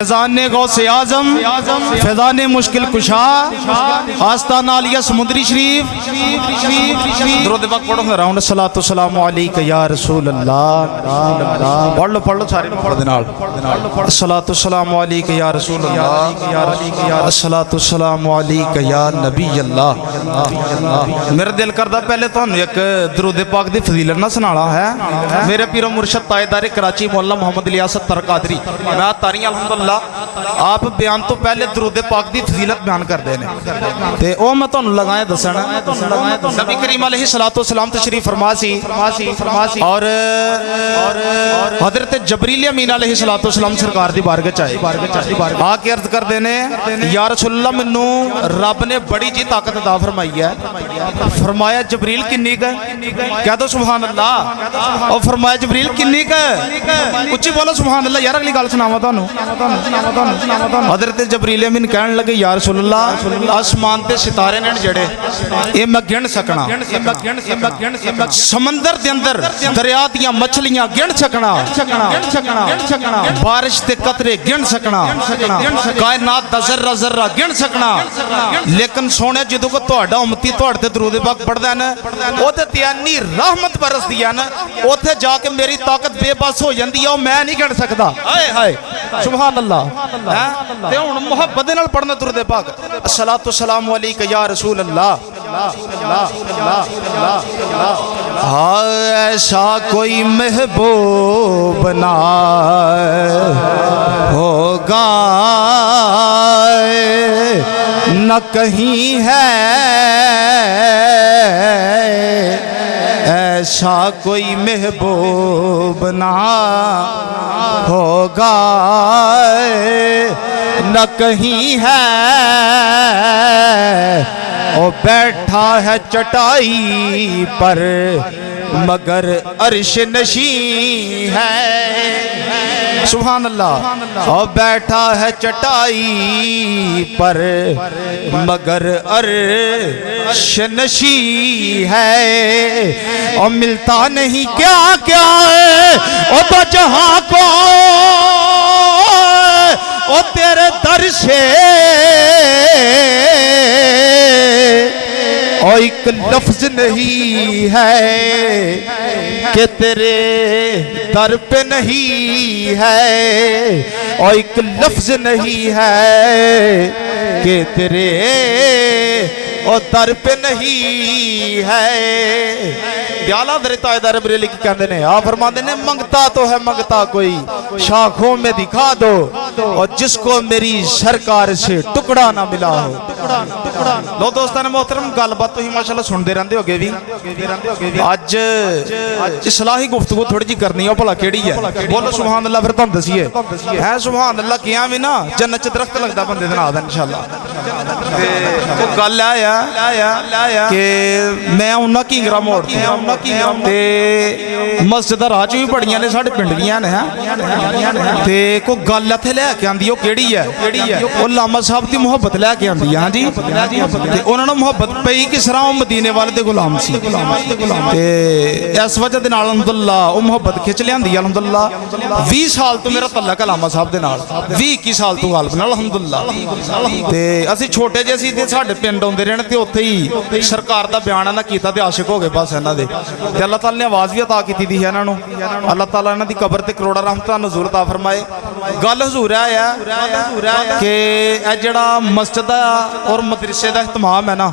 فیضان غوث اعظم فیضان مشکل کشا آستانہ علیہ سمندری شریف درود پاک پڑھو راؤنڈ الصلاۃ والسلام علیک یا رسول اللہ پڑھ لو سارے پڑھ دینال الصلاۃ والسلام علیک یا رسول اللہ الصلاۃ والسلام علیک یا نبی اللہ۔ میرا دل کردا پہلے تانوں ایک درود پاک دی فضیلت نہ سنانا ہے۔ میرے پیر و مرشد تاجدار کراچی مولانا محمد الیاس ترقادری میں تاری الحمدللہ آپ بیان تو پہلے درود پاک دی فضیلت بیان کر دینے تے او میں تانوں لگائے دسنا نبی کریم علیہ الصلوۃ والسلام تشریف فرما سی اور حضرت جبریل امین علیہ الصلوۃ والسلام سرکار دی بارگاہ چ آئے آ کے عرض کر دینے یا رسول اللہ منوں رب نے بڑی جی طاقت عطا فرمائی ہے۔ فرمایا جبریل کنی کا کہہ دو سبحان اللہ، اور فرمایا جبریل کنی کا اچھی بولو سبحان اللہ۔ یار اگلی گل سناواں تانوں حضرت جبریل امین کہن لگے یا رسول اللہ آسمان تے ستارے نے جڑے اے میں گن سکنا، سمندر دے اندر دریا دیاں مچھلیاں گن سکنا، بارش تے قطرے گن سکنا، کائنات دا ذرہ ذرہ گن سکنا، لیکن سونے جدوں کو تہاڈا امتی تہاڈے تے درود پاک پڑھدا ہے نا او تے تیانی رحمت برس دی ہے نا، اوتھے جا کے میری طاقت بے بس ہو جاندی ہے او میں نہیں گن سکدا۔ ہائے ہائے سبحان اللہ۔ تے ہن محبت دے نال پڑھنا درود پاک الصلاۃ والسلام علیک یا رسول اللہ۔ ہاں ایسا کوئی محبوب نہ ہوگا نہ کہیں ہے، ایسا کوئی محبوب نہ ہوگا نہ کہیں ہے، او بیٹھا ہے چٹائی پر مگر عرش نشین ہے۔ سبحان اللہ۔ او بیٹھا ہے چٹائی پر مگر عرش نشین ہے، اور ملتا نہیں کیا کیا ہے او تو جہاں کو او تیرے در سے، اور ایک لفظ نہیں ہے کہ تیرے در پہ نہیں ہے، اور ایک لفظ نہیں ہے کہ تیرے اور در پہ نہیں ہے۔ دیالہ حضرت تاجدار بریلوی کی کہندے نے آپ فرماندے نے منگتا تو ہے منگتا کوئی شاخوں میں دکھا دو، اور جس کو میری سرکار سے ٹکڑا نہ ملا ہو۔ لو دوستان محترم گل بات تو ہی ماشاءاللہ سن دے رہندے ہوگے بھی اج اصلاحی گفتگو تھوڑی جی کرنی ہے بھلا کیڑی ہے؟ بولو سبحان اللہ پھر تم دسیے ہے سبحان اللہ کیا بھی نا جنت چ درخت لگدا بندے دے نال انشاءاللہ۔ تے گل آیا کہ میں انہاں کینگرا موڑ تے مسجد راہ چ بھی بڑیاں نے ساڈے پنڈ دیاں نے تے کوئی گل اتھے لے کے آندی او کیڑی ہے؟ او لاما صاحب دی محبت لے کے آندی ہے۔ ہاں جی تے انہاں نوں محبت پئی کس طرح او مدینے والے دے غلام سی تے اس وجہ دے نال الحمدللہ او محبت کھچ لیاندی الحمدللہ۔ 20 سال تو میرا تعلق ہے لاما صاحب دے نال، 20 سال تو غالب نال الحمدللہ۔ تے اسی چھوٹے جے سی تے ساڈے پنڈ اوندے رہن تے اوتھے ہی سرکار دا بیان نہ کیتا تے عاشق ہو گئے بس انہاں دے تے اللہ تعالی نے آواز بھی عطا کیتی دی ہے انہاں نوں۔ اللہ تعالی انہاں دی قبر تے کروڑا رحمتاں نزول عطا فرمائے۔ گل حضور ہے کہ اے جڑا مسجد اور مدرسے دا اہتمام ہے نا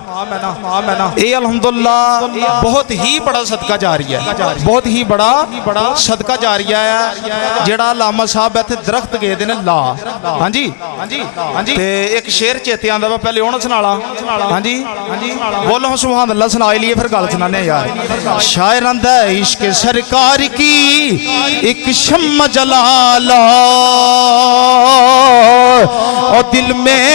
اے الحمدللہ بہت ہی بڑا صدقہ جاریہ ہے، بہت ہی بڑا صدقہ جاریہ ہے جڑا لاما صاحب ایتھے درخت گئے دے نے لا۔ ہاں جی تے ایک شعر چیتے آندا وا پہلے اون سنالا۔ ہاں جی بولو سبحان اللہ سنا لیے پھر گل سنانے یار۔ شاعر آندا ہے عشق سرکار کی ایک شمع جلا لو اور دل میں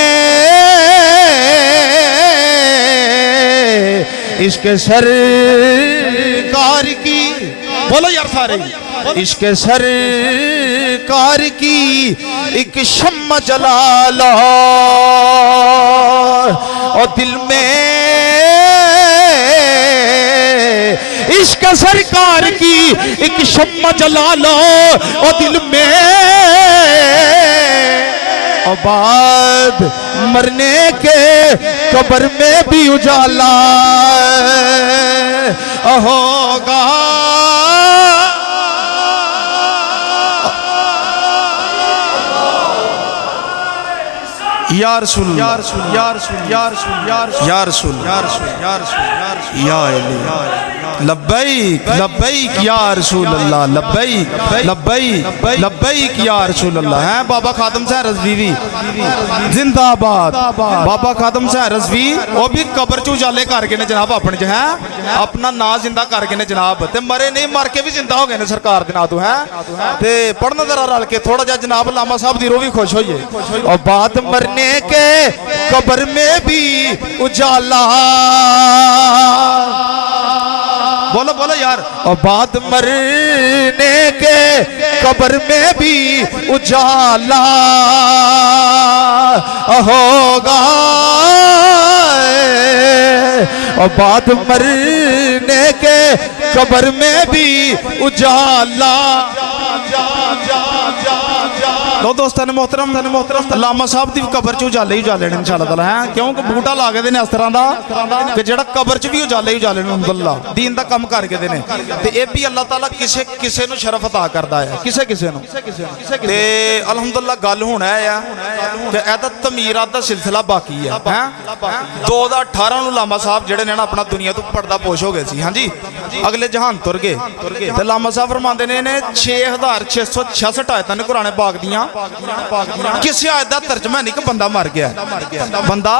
عشق سرکار کی، بولو یار سارے، عشق سرکار کی ایک شمع جلا لو اور دل میں عشق سرکار کی ایک شمع جلا لو اور دل میں और बाद मरने के कब्र में भी उजाला होगा। या रसूल या रसूल या रसूल या रसूल या रसूल या रसूल या रसूल या अली लब्बैक लब्बैक या रसूल अल्लाह लब्बैक लब्बैक लब्बैक या रसूल अल्लाह। हैं बाबा खादम साहब रज़वी जिंदाबाद। बाबा खादम साहब रज़वी वो भी कब्र च उजाले करके ने जनाब अपने च है अपना नाम जिंदा करके ने जनाब ते मरे नहीं मर के भी जिंदा हो गए ने सरकार दे नां तो है ते पढ़ना जरा रल के थोड़ा जा जनाब लामा साहब दी रूह भी खुश होइए। और बात मरने के कब्र में भी उजाला बोलो बोलो यार। और बात मरने के कब्र में भी उजाला होगा। और बात मरने के कब्र में भी उजाला। लो दोस्तों ने मोहतरम लामा साहब की कबर च उजाले ही उजाले इंशाअल्लाह ताला है क्योंकि बूटा ला के देने इस तरह का कि जेड़ा कबर च भी उजाले ही उजाले अल्लाह दीन का काम करके देने ते ये भी अल्लाह ताला किसे किसे नु शरफ अता करदा है किसे किसे नु ते अल्हम्दुलिल्लाह गल होना है कि एदा तमीरात दा सिलसिला बाकी है 2018 नु लामा साहब जेड़े ने ना अपना दुनिया तो पर्दा पोश हो गए सी। हां जी अगले जहान तुर गए ते लामा साहब फरमांदे ने 6666 आयतां ने कुरान पाक दियां किसी आयत का तर्जमा नहीं कि बंदा मर गया बंदा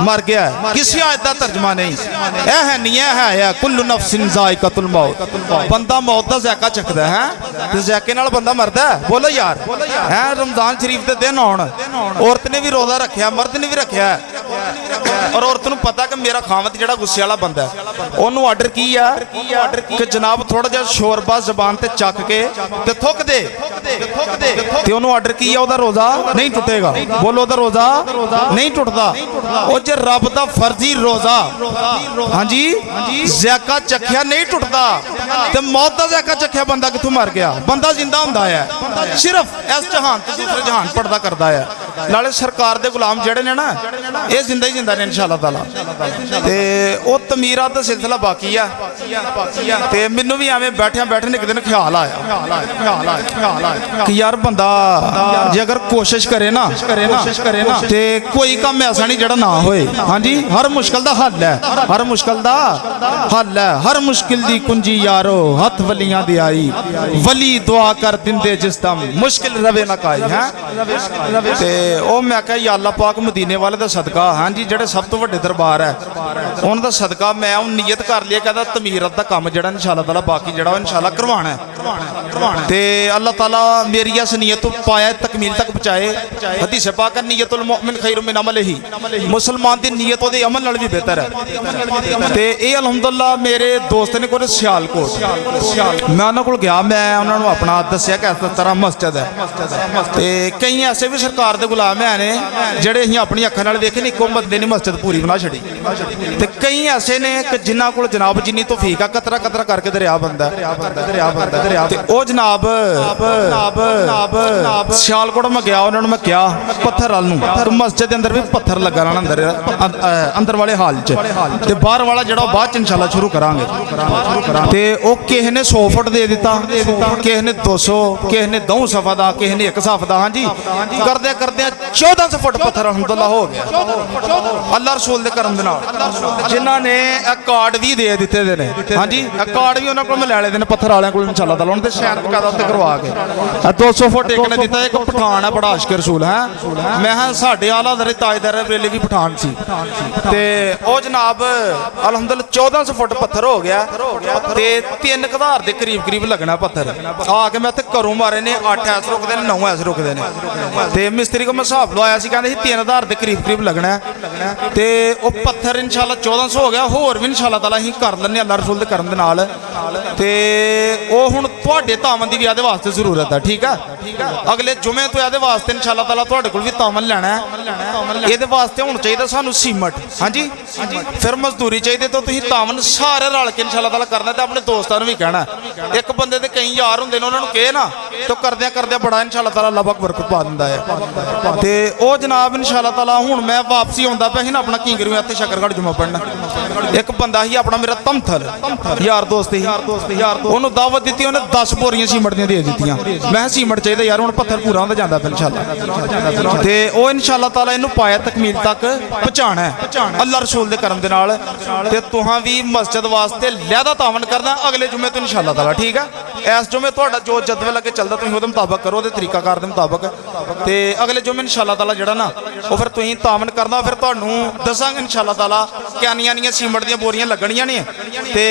मर गया किसी आयत का तर्जमा नहीं है नहीं है कुल्लु नफ्सिन जायकातुल मौत बंदा मौत का ज़ायका चखदा है ते ज़ायके नाल बंदा मरदा है। बोलो यार है रमजान शरीफ के दिन आउण औरत ने भी रोज़ा रखा मर्द ने भी रखा और औरत नूं पता कि मेरा खावत जेड़ा गुस्से वाला बंदा है ओनू आर्डर की है कि जनाब थोड़ा जिहा शोरबा जबान ते चक के ते थुक दे ते ओनू आर्डर की है ओदा रोज़ा नहीं टुटेगा। बोलो ओदा रोज़ा नहीं टुटदा। ओ जे रब दा फर्जी रोज़ा हां जी ज़ायका चखिया नहीं टुटदा ते मौत दा ज़ायका चखिया बंदा कित्थों मर गया बंदा जिंदा हुंदा है सिर्फ इस जहान ते दूसरे जहान पर्दा करदा है। नाले सरकार दे गुलाम जेड़े ने ना ये जिंदा ही जिंदा ने इंशाअल्लाह ताला ते ओ तमीरात दा सिलसिला बाकी है ते मैनू भी एवें बैठे एक दिन ख्याल आया कि यार बंदा जे अगर कोशिश करे ना ते कोई काम ऐसा नहीं जड़ा ना होए। हाँ जी हर मुश्किल दा हल है हर मुश्किल दा हल है हर मुश्किल दी कुंजी यारो हथ वलियां दी आई वली दुआ कर दिंदे जिस दम मुश्किल रवे ना काई है ते ओ मैं कहा या अल्लाह पाक मदीने वाले दा सदका हाँ जी जेड़े सब तो वड्डे दरबार है उन्हां दा सदका मैं नियत कर लिया कहदा तमीरत दा काम जेड़ा इंशाअल्लाह ताला बाकी जेड़ा इंशाअल्लाह करवाना है ते अल्लाह ताला मेरी इस नियत पाया तकमील तक पहुंचाए। हदीस पाक है नियतुल मुमिन खैरुम मिन अमलिही मुसलमान दी नियत ओदे अमल नाल भी बेहतर है ते ए अल्हम्दुलिल्लाह मेरे दोस्त ने कोई सियालकोट मैं उन्हां कोल गया मैं उन्हां नूं अपना दस्सिया कि इस तरह मस्जिद है ते कई ऐसे भी सरकार दे गुलाम है ने जेड़े असीं अपनी अखां नाल वेखे नहीं इक्को बंदे ने मस्जिद पूरी बना छड़ी ते कई ऐसे ने कि जिन्हां कोल जनाब जिन्नी तौफीक है कतरा कतरा करके दरिया बनदा ते ओ जनाब सियालकोट में गया उन्होंने मैं क्या पत्थर वाल मस्जिद के अंदर भी पत्थर लगा रहना अंदर वाले हाल च ते बाहर वाला जड़ा बाद च इंशाल्लाह शुरू करांगे ते ओ किसी ने 100 फुट दे दिता किसी ने 200 किसी ने 2 सफा दा किसी ने 1 सफ दा। हाँ जी करदे करदे 1400 फुट पत्थर अल्हम्दुलिल्लाह हो गया अल्लाह रसूल दे करम दे नाल जिन्हां ने कार्ड भी दे दिते ने। हाँ जी कार्ड भी उन्हां कोल मैं लै ले ने पत्थर वालियां कोल इंशाल्लाह ताला उन्हां दे शहर बकायदा उत्ते करवा के 200 फुट एक ने दिता एक पठान है बड़ा आशिक रसूल है मैं साढ़े आला दरे ताजदार वेले भी पठान सी ते ओ जनाब अल्हम्दुलिल्लाह 1400 फुट पत्थर हो गया ते 3 कधार दे करीब लगना पत्थर आके मैं इत्थे घरों मारे ने 8 ऐस रुकदे ने 9 ऐस रुकदे ने ते मिस्त्री को मैं हिसाब लवाया सी कहंदे 3000 दे करीब लगना ते ओ पत्थर इंशाल्लाह 1400 हो गया होर भी इंशाल्लाह ताला असीं कर लैने अल्लाह रसूल दे करम दे नाल ते ओ हुण तुहाडे तावन दी विआह दे वास्ते जरूरत है ठीक है ਅਗਲੇ ਜੁਮੇ ਤੋਂ ਇਹਦੇ ਵਾਸਤੇ ਇਨਸ਼ਾਅੱਲਾ ਤਾਲਾ ਤੁਹਾਡੇ ਕੋਲ ਵੀ ਤਾਮਨ ਲੈਣਾ ਹੈ। ਇਹਦੇ ਵਾਸਤੇ ਹੁਣ ਚਾਹੀਦਾ ਸਾਨੂੰ ਸੀਮਟ, ਹਾਂਜੀ ਫਿਰ ਮਜ਼ਦੂਰੀ ਚਾਹੀਦੀ ਤਾਂ ਤੁਸੀਂ ਤਾਮਨ ਸਾਰੇ ਰਲ ਕੇ ਇਨਸ਼ਾਅੱਲਾ ਤਾਲਾ ਕਰਨਾ ਤੇ ਆਪਣੇ ਦੋਸਤਾਂ ਨੂੰ ਵੀ ਕਹਿਣਾ। ਇੱਕ ਬੰਦੇ ਦੇ ਕਈ ਯਾਰ ਹੁੰਦੇ ਨੇ, ਉਹਨਾਂ ਨੂੰ ਕਹੇ ਨਾ ਤਾਂ ਕਰਦਿਆਂ ਬੜਾ ਇਨਸ਼ਾਅੱਲਾ ਤਾਲਾ ਅੱਲਾਹ ਪਾਕ ਬਰਕਤ ਪਾ ਦਿੰਦਾ ਹੈ। ਤੇ ਉਹ ਜਨਾਬ ਇਨਸ਼ਾਅੱਲਾ ਤਾਲਾ ਹੁਣ ਮੈਂ ਵਾਪਸੀ ਆਉਂਦਾ ਪਿਆ ਸੀ ਨਾ ਆਪਣਾ ਕਿੰਗਰੂ ਇੱਥੇ ਸ਼ਕਰਗੜ੍ਹ ਜੁਮਾ ਪੜਨਾ। ਇੱਕ ਬੰਦਾ ਸੀ ਆਪਣਾ ਮੇਰਾ ਤਮਥਲ ਯਾਰ ਦੋਸਤ ਸੀ, ਉਹਨੂੰ ਦਾਵਤ ਦਿੱਤੀ, ਉਹਨੇ 10 ਬੋਰੀਆਂ ਸੀਮਟ ਦੀਆਂ ਦੇ ਦਿੱਤੀਆਂ। ਮੈਂ ਕਿਹਾ ਸੀਮਟ ਚਾਹੀਦਾ ਯਾਰ, ਹੁਣ ਪੱਥਰ ਪੂਰਾ ਹੁੰਦਾ ਜਾਂਦਾ ਇਨਸ਼ਾਅੱਲਾ। ਤੇ ਉਹ ਇਨਸ਼ਾਅੱਲਾ ਤਾਲਾ ਇਹਨੂੰ ਪਾਇਆ ਤਕਮੀਲ ਤੱਕ ਪਹੁੰਚਾਣਾ ਹੈ ਅੱਲਾਹ ਰਸੂਲ ਦੇ ਕਰਮ ਦੇ ਨਾਲ। ਤੇ ਤੁਹਾਂ ਵੀ ਮਸਜਿਦ ਵਾਸਤੇ ਲਿਆਦਾ ਤਾਵਨ ਕਰਨਾ ਅਗਲੇ ਜੁਮੇ ਤੋਂ ਇਨਸ਼ਾਅੱਲਾ ਤਾਲਾ, ਠੀਕ ਹੈ। ਇਸ ਜੁਮੇ ਤੁਹਾਡਾ ਜੋ ਜਦਵਲ ਅੱਗੇ ਚੱਲਦਾ ਤੁਸੀਂ ਉਹਦੇ ਮੁਤਾਬਕ ਕਰੋ, ਉਹਦੇ ਤਰੀਕਾਕਾਰ ਦੇ ਮੁਤਾਬਕ। ਤੇ ਅਗਲੇ ਜੁਮੇ ਇਨਸ਼ਾਅੱਲਾ ਤਾਲਾ ਜਿਹੜਾ ਨਾ ਉਹ ਫਿਰ ਤੁਸੀਂ ਤਾਵਨ ਕਰਨਾ, ਫਿਰ ਤੁਹਾਨੂੰ ਦੱਸਾਂਗੇ ਇਨਸ਼ਾਅੱਲਾ ਤਾਲਾ ਕਿੰਨੀਆਂ ਸੀਮਟ ਦੀਆਂ ਬੋਰੀਆਂ ਲੱਗਣੀਆਂ ਨੇ। ਤੇ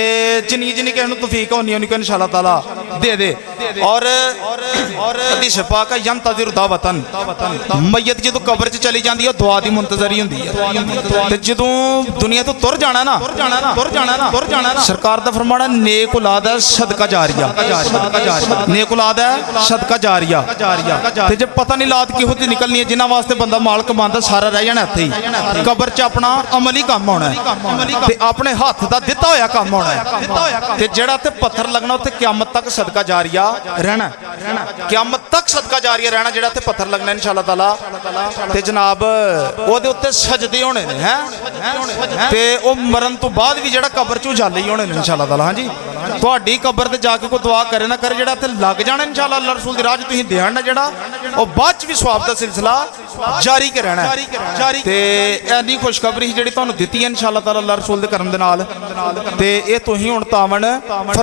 ਜਿੰਨੀ ਕਿਸੇ ਨੂੰ ਤੌਫੀਕ ਹੋਣੀ ਉਹਨੀ ਇਨਸ਼ਾਅੱਲਾ ਤਾਲਾ ਦੇ। ਔਰ ਹਦੀਸ ਪਾਕ ਯੰਤਜ਼ਿਰ ਦਾਵਤਨ, ਮਈਤ ਜਦੋਂ ਕਬਰ 'ਚ ਚਲੀ ਜਾਂਦੀ ਹੈ ਦੁਆ ਦੀ ਮੁੰਤਜ਼ਰੀ ਹੁੰਦੀ ਹੈ। ਤੇ ਜਦੋਂ ਦੁਨੀਆ ਤੋਂ ਤੁਰ ਜਾਣਾ ਨਾ ਸਰਕਾਰ ਦਾ ਫਰਮਾਨਾ ਨੇਕ ਔਲਾਦ ਹੈ ਸਦਕਾ ਜਾਰੀਆ, ਨੇਕ ਔਲਾਦ ਹੈ ਸਦਕਾ ਜਾਰੀਆ। ਤੇ ਜੇ ਪਤਾ ਨਹੀਂ ਲਾਤ ਕਿਹੋ ਜਿਹੀ ਨਿਕਲਣੀ ਹੈ, ਜਿਨ੍ਹਾਂ ਵਾਸਤੇ ਬੰਦਾ ਮਾਲ ਕਮਾਉਂਦਾ ਸਾਰਾ ਰਹਿ ਜਾਣਾ ਇੱਥੇ ਹੀ। ਕਬਰ 'ਚ ਆਪਣਾ ਅਮਲੀ ਕੰਮ ਹੋਣਾ ਹੈ ਤੇ ਆਪਣੇ ਹੱਥ ਦਾ ਦਿੱਤਾ ਹੋਇਆ ਕੰਮ ਹੋਣਾ ਹੈ। ਤੇ ਜਿਹੜਾ ਤੇ ਪੱਥਰ ਲੱਗਣਾ ਉੱਥੇ ਕਿਆਮਤ ਤੱਕ ਸਦਕਾ ਜਾਰੀਆ ਰਹਿਣਾ, ਕਿਆਮਤ ਤੱਕ ਸਦਕਾ ਜਾਰੀਆ ਰਹਿਣਾ ਜਿਹੜਾ ਤੇ ਪੱਥਰ ਲੱਗਣਾ ਇਨਸ਼ਾਅੱਲਾ ਤਾਲਾ। ਤੇ ਜਨਾਬ ਉਹਦੇ ਉੱਤੇ ਸਜਦੇ ਹੋਣੇ ਨੇ ਹੈ, ਤੇ ਉਹ ਮਰਨ ਤੋਂ ਬਾਅਦ ਵੀ ਜਿਹੜਾ ਕਬਰ 'ਚ ਉਜਾਲੇ ਹੀ ਹੋਣੇ ਨੇ ਇਨਸ਼ਾਅੱਲਾ ਤਾਲਾ। ਹਾਂਜੀ ਤੁਹਾਡੀ ਕਬਰ ਤੇ ਜਾ ਕੇ ਕੋਈ ਦੁਆ ਕਰੇ ਨਾ ਕਰੇ, ਜਿਹੜਾ ਇੱਥੇ ਲੱਗ ਜਾਣਾ ਇਨਸ਼ਾਅੱਲਾ ਅੱਲਾਹ ਰਸੂਲ ਦੀ ਰਾਹ 'ਚ ਤੁਸੀਂ ਦੇਣ ਨਾ ਜਿਹੜਾ, ਉਹ ਬਾਅਦ 'ਚ ਵੀ ਸਵਾਬ ਦਾ ਸਿਲਸਿਲਾ ਜਾਰੀ ਕੇ ਰਹਿਣਾ। ਤੇ ਐਨੀ ਖੁਸ਼ਖਬਰੀ ਜਿਹੜੀ ਤੁਹਾਨੂੰ ਦਿੱਤੀ ਹੈ ਇਨਸ਼ਾਅੱਲਾ ਤਾਲਾ ਅੱਲਾਹ ਰਸੂਲ ਦੇ ਕਰਮ ਦੇ ਨਾਲ। ਤੇ ਇਹ ਤੁਸੀਂ ਹੁਣ ਤਾਵਨ